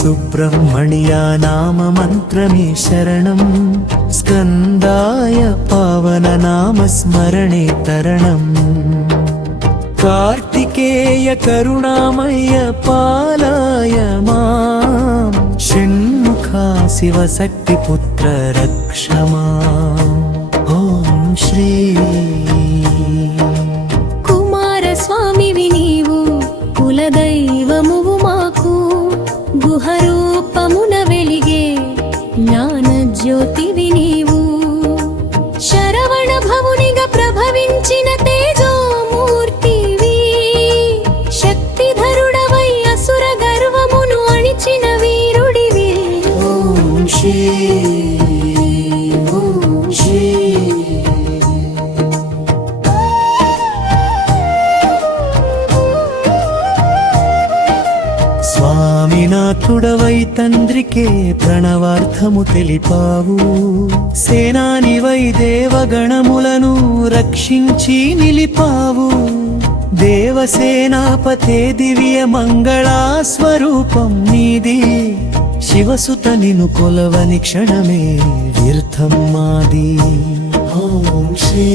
సుబ్రహ్మణ్య నామ మంత్రమే శరణం స్కందాయ పావన నామ స్మరణే తరణం కార్తికేయ కరుణామయ పాలాయ మాం షణ్ముఖా శివశక్తి పుత్ర రక్ష మాం ఓం శ్రీ కుమారస్వామివి నీవు కులదైవమువు మాకు గుహరూపమున వెలిగే జ్ఞానజ్యోతివి నీవు శరవణ భవునిగా ప్రభవించిన తేజోమూర్తివి శక్తిధరుడవై అసుర గర్వమును అణిచిన వీరుడివి ఓం శ్రీ ఓం శ్రీ స్వామినాథుడవై తండ్రికే ప్రణవార్థము తెలిపావు సేనానివై దేవగణములను రక్షించి నిలిపావు దేవసేనాపతే దివ్య మంగళా స్వరూపం నీది శివసుత నిను కొలవని క్షణమే వ్యర్థం మాది ఓం శ్రీ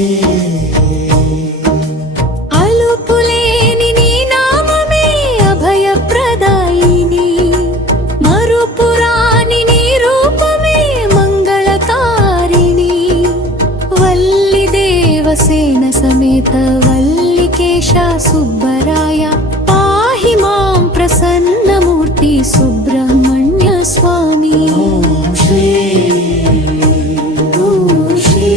సేన సమేత వల్లికేశ సుబ్బరాయ పాహి మాం ప్రసన్నమూర్తి సుబ్రహ్మణ్య స్వామి ఓం శ్రీ ఓం శ్రీ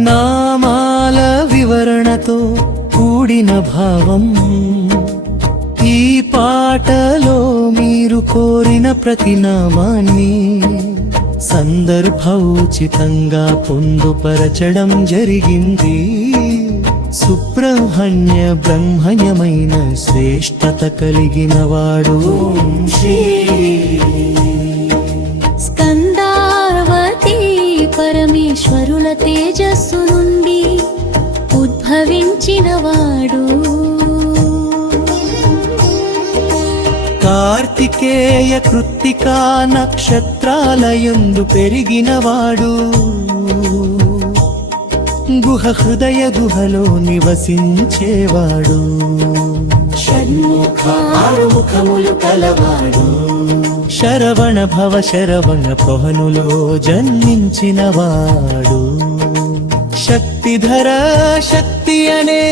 నామాల వివరణతో కూడిన భావం ఈ పాటలో మీరు కోరిన ప్రతి నామాన్ని సందర్భోచితంగా పొందుపరచడం జరిగింది సుబ్రహ్మణ్య బ్రహ్మణ్యమైన శ్రేష్టత కలిగిన వాడు ఓం శ్రీ స్కందార్వతి పరమేశ్వరుల తేజస్సు నుండి ఉద్భవించినవాడు కార్తికేయ కృత్తికా నక్షత్రాలయందు పెరిగినవాడు గుహ హృదయ గుహలో నివసించేవాడు షణ్ముఖ ఆరుముఖములు కలవాడు శరవణ భవ శరవణ పవనులో జన్మించినవాడు శక్తిధర శక్తి అనే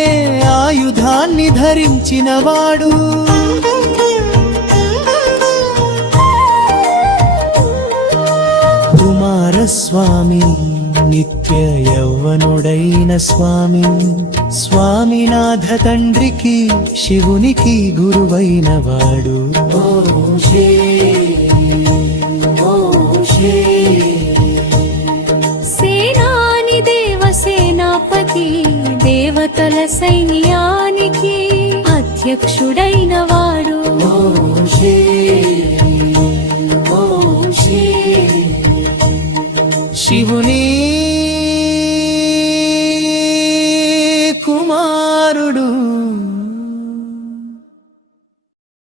ఆయుధాన్ని ధరించినవాడు కుమారస్వామి నిత్య యౌవనుడైన స్వామి స్వామినాథ తండ్రికి శివునికి గురువైన వాడు ఓం శ్రీ ఓం శ్రీ సేనాని దేవసేనాపతి దేవతల సైన్యానికి అధ్యక్షుడైన వాడు ఓం శ్రీ ఓం శ్రీ శివుని కుమారుడు